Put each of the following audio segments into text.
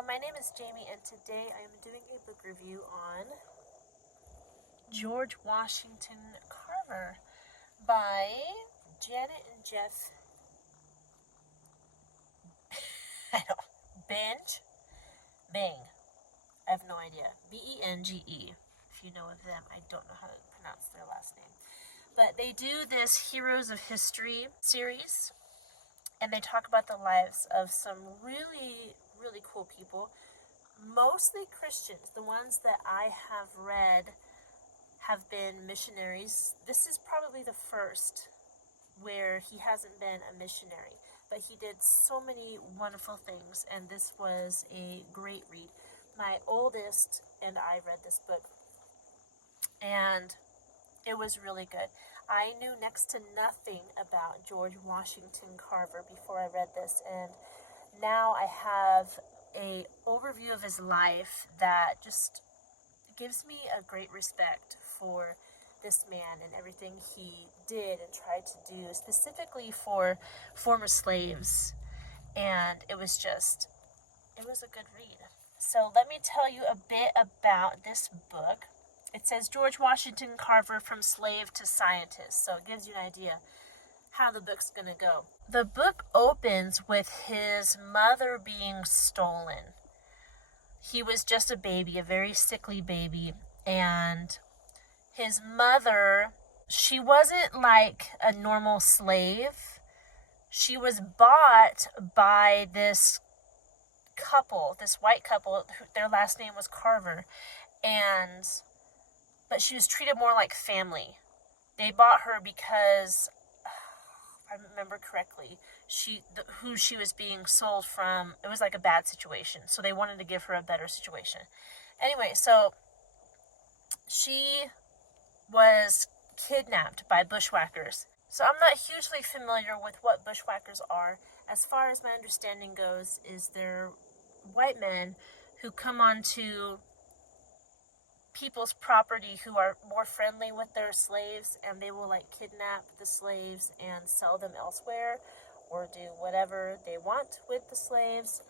Hello, my name is Jamie, and today I am doing a book review on George Washington Carver by Janet and Geoff. Benge? I have no idea. Benge. If you know of them, I don't know how to pronounce their last name. But they do this Heroes of History series, and they talk about the lives of some really, really cool people. Mostly Christians. The ones that I have read have been missionaries. This is probably the first where he hasn't been a missionary, but he did so many wonderful things, and this was a great read. My oldest and I read this book, and it was really good. I knew next to nothing about George Washington Carver before I read this, and now I have an overview of his life that just gives me a great respect for this man and everything he did and tried to do, specifically for former slaves. And it was a good read. So let me tell you a bit about this book. It says George Washington Carver from slave to scientist. So it gives you an idea how the book's going to go. The book opens with his mother being stolen. He was just a baby, a very sickly baby, and his mother, she wasn't like a normal slave. She was bought by this couple, this white couple, their last name was Carver, but she was treated more like family. They bought her because, if I remember correctly, who she was being sold from, it was like a bad situation. So they wanted to give her a better situation. Anyway, so she was kidnapped by bushwhackers. So I'm not hugely familiar with what bushwhackers are. As far as my understanding goes, is they're white men who come onto people's property who are more friendly with their slaves, and they will kidnap the slaves and sell them elsewhere or do whatever they want with the slaves.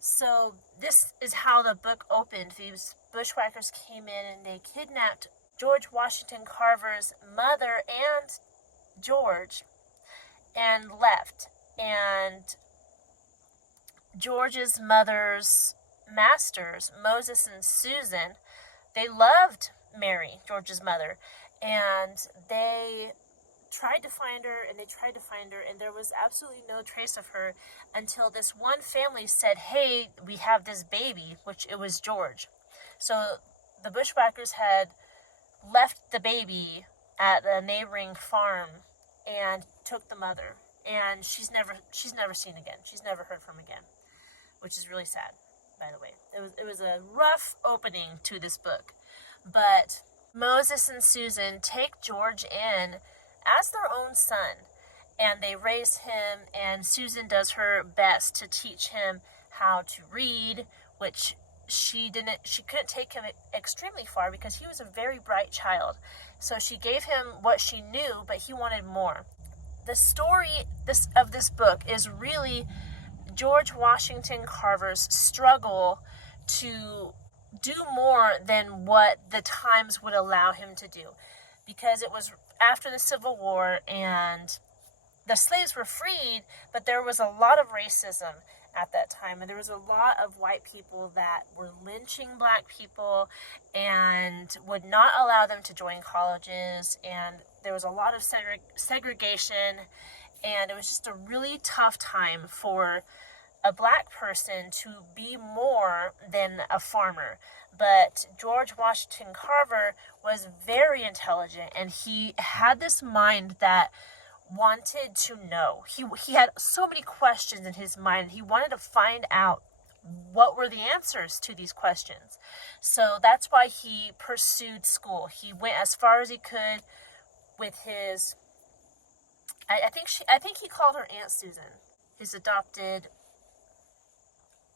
So this is how the book opened. These bushwhackers came in and they kidnapped George Washington Carver's mother and George and left. And George's mother's masters, Moses and Susan, they loved Mary, George's mother, and they tried to find her, and there was absolutely no trace of her until this one family said, hey, we have this baby, which it was George. So the bushwhackers had left the baby at a neighboring farm and took the mother, and she's never seen again. She's never heard from again, which is really sad, by the way. It was a rough opening to this book, but Moses and Susan take George in as their own son, and they raise him, and Susan does her best to teach him how to read, which she couldn't take him extremely far because he was a very bright child. So she gave him what she knew, but he wanted more. The story of this book is really George Washington Carver's struggle to do more than what the times would allow him to do, because it was after the Civil War and the slaves were freed, but there was a lot of racism at that time, and there was a lot of white people that were lynching black people and would not allow them to join colleges, and there was a lot of segregation, and it was just a really tough time for a black person to be more than a farmer. But George Washington Carver was very intelligent, and he had this mind that wanted to know. He had so many questions in his mind. He wanted to find out what were the answers to these questions. So that's why he pursued school. He went as far as he could with his, I think he called her Aunt Susan, his adopted,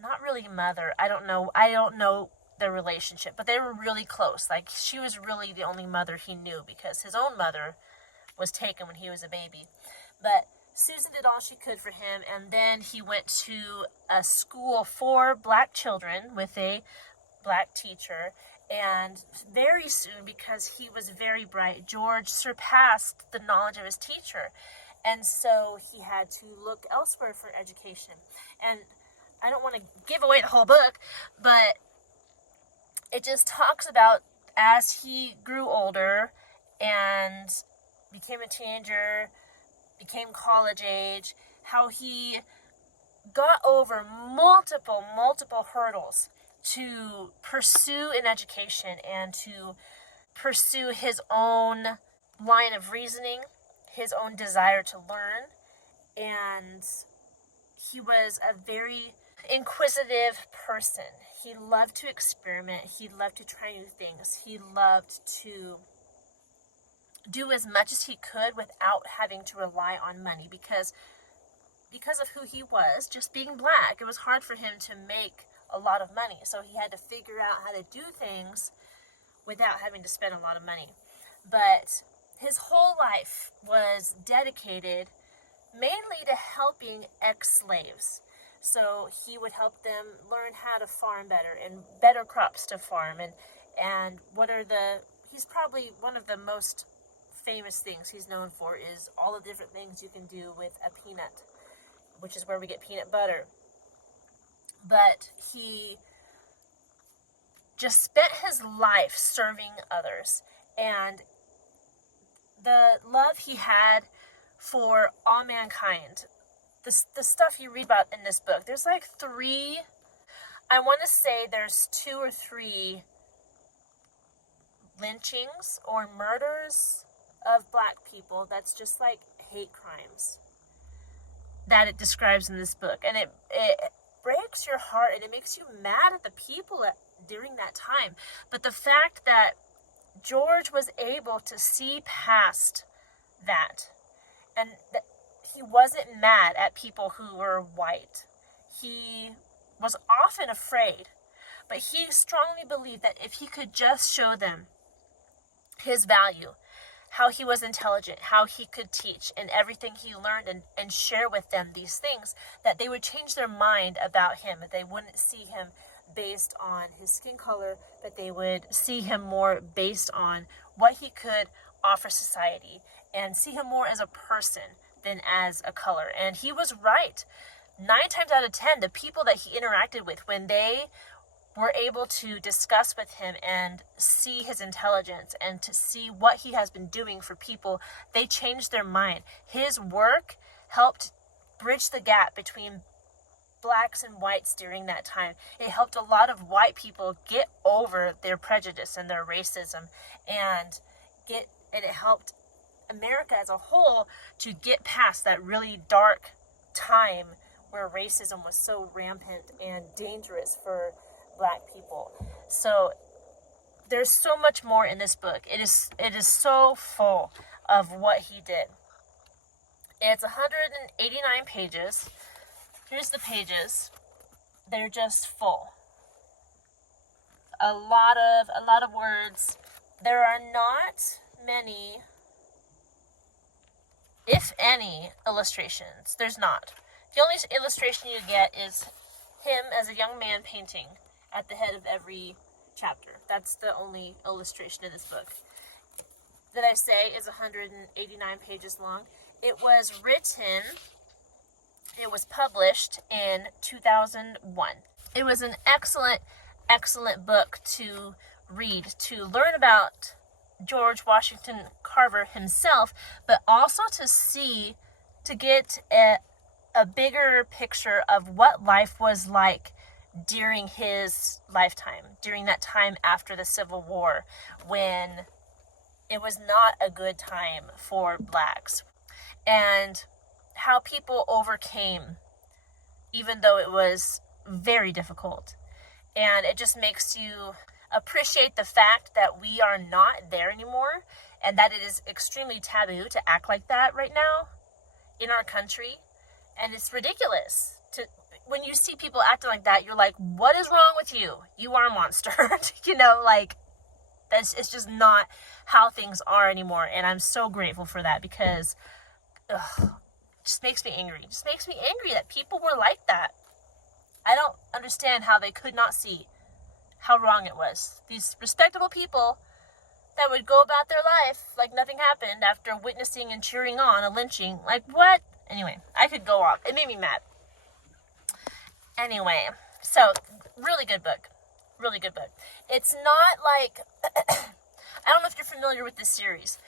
not really mother. I don't know their relationship, but they were really close. She was really the only mother he knew because his own mother was taken when he was a baby. But Susan did all she could for him, and then he went to a school for black children with a black teacher, and very soon, because he was very bright, George surpassed the knowledge of his teacher, and so he had to look elsewhere for education. And I don't want to give away the whole book, but it just talks about as he grew older and became a teenager, became college age, how he got over multiple hurdles to pursue an education and to pursue his own line of reasoning, his own desire to learn. And he was a very inquisitive person. He loved to experiment. He loved to try new things. He loved to do as much as he could without having to rely on money because of who he was, just being black. It was hard for him to make a lot of money, so he had to figure out how to do things without having to spend a lot of money. But his whole life was dedicated mainly to helping ex-slaves. So he would help them learn how to farm better and better crops to farm, and he's probably one of the most famous things he's known for is all the different things you can do with a peanut, which is where we get peanut butter. But he just spent his life serving others, and the love he had for all mankind, the stuff you read about in this book, there's like there's 2 or 3 lynchings or murders of black people that's just like hate crimes that it describes in this book. And it breaks your heart and it makes you mad at the people during that time. But the fact that George was able to see past that, and that he wasn't mad at people who were white. He was often afraid, but he strongly believed that if he could just show them his value, how he was intelligent, how he could teach, and everything he learned, and share with them these things, that they would change their mind about him, that they wouldn't see him based on his skin color, but they would see him more based on what he could offer society, and see him more as a person than as a color. And he was right. 9 times out of 10, the people that he interacted with, when they were able to discuss with him and see his intelligence and to see what he has been doing for people, they changed their mind. His work helped bridge the gap between blacks and whites during that time. It helped a lot of white people get over their prejudice and their racism, and it helped America as a whole to get past that really dark time where racism was so rampant and dangerous for black people. So there's so much more in this book. It is so full of what he did. It's 189 pages. Here's the pages. They're just full. A lot of words. There are not many, if any, illustrations. There's not. The only illustration you get is him as a young man painting at the head of every chapter. That's the only illustration in this book. That I say is 189 pages long. It was published in 2001. It was an excellent book to read, to learn about George Washington Carver himself, but also to get a bigger picture of what life was like during his lifetime, during that time after the Civil War, when it was not a good time for blacks, and how people overcame, even though it was very difficult. And it just makes you appreciate the fact that we are not there anymore, and that it is extremely taboo to act like that right now in our country. And it's ridiculous. When you see people acting like that, you're like, what is wrong with you? You are a monster. It's just not how things are anymore. And I'm so grateful for that, because just makes me angry. It just makes me angry that people were like that. I don't understand how they could not see how wrong it was. These respectable people that would go about their life like nothing happened after witnessing and cheering on a lynching. Like, what? Anyway, I could go on. It made me mad. Anyway, so, really good book. Really good book. It's not like, I don't know if you're familiar with this series.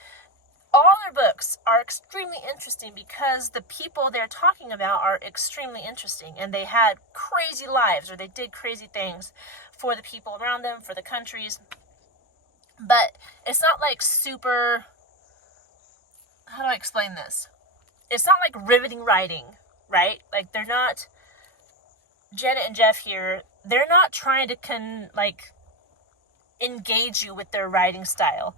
All their books are extremely interesting because the people they're talking about are extremely interesting, and they had crazy lives, or they did crazy things for the people around them, for the countries. But it's not like super, how do I explain this? It's not like riveting writing, right? Like, they're not, Janet and Geoff here, they're not trying to engage you with their writing style.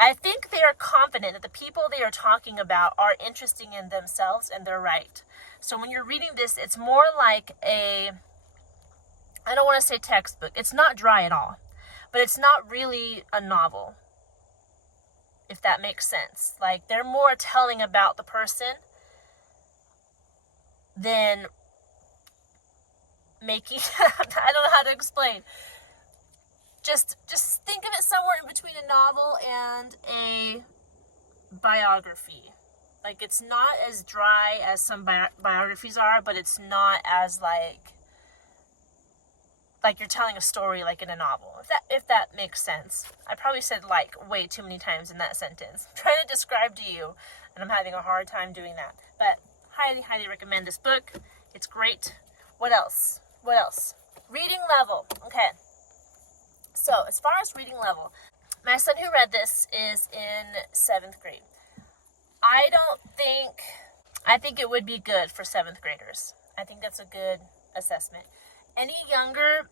I think they are confident that the people they are talking about are interesting in themselves, and they're right. So when you're reading this, it's more like I don't want to say textbook. It's not dry at all, but it's not really a novel, if that makes sense. Like, they're more telling about the person than making, I don't know how to explain. Just think of it somewhere in between a novel and a biography. Like, it's not as dry as some biographies are, but it's not as like you're telling a story like in a novel. If that makes sense. I probably said like way too many times in that sentence. I'm trying to describe to you, and I'm having a hard time doing that. But highly, highly recommend this book. It's great. What else? Reading level. Okay. So, as far as reading level, my son who read this is in 7th grade. I think it would be good for 7th graders. I think that's a good assessment. Any younger,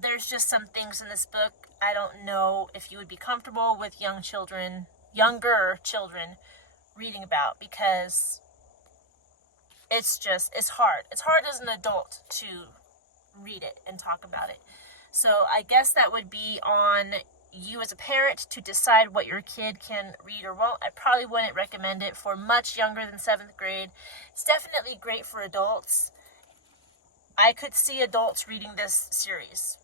there's just some things in this book I don't know if you would be comfortable with younger children reading about, because it's hard. It's hard as an adult to read it and talk about it. So I guess that would be on you as a parent to decide what your kid can read or won't. I probably wouldn't recommend it for much younger than 7th grade. It's definitely great for adults. I could see adults reading this series,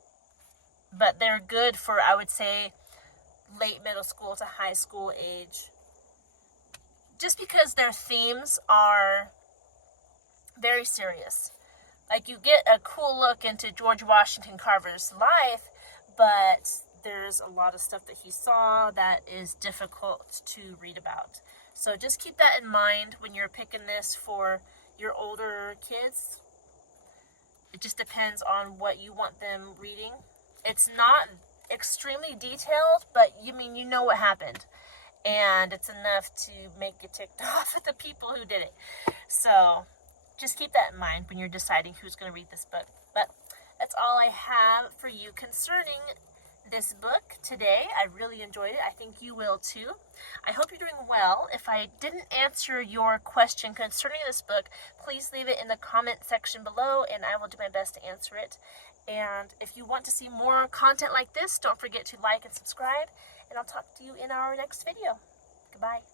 but they're good for, I would say, late middle school to high school age. Just because their themes are very serious. Like, you get a cool look into George Washington Carver's life, but there's a lot of stuff that he saw that is difficult to read about. So just keep that in mind when you're picking this for your older kids. It just depends on what you want them reading. It's not extremely detailed, but you know what happened. And it's enough to make you ticked off at the people who did it. So just keep that in mind when you're deciding who's going to read this book. But that's all I have for you concerning this book today. I really enjoyed it. I think you will too. I hope you're doing well. If I didn't answer your question concerning this book, please leave it in the comment section below, and I will do my best to answer it. And if you want to see more content like this, don't forget to like and subscribe, and I'll talk to you in our next video. Goodbye.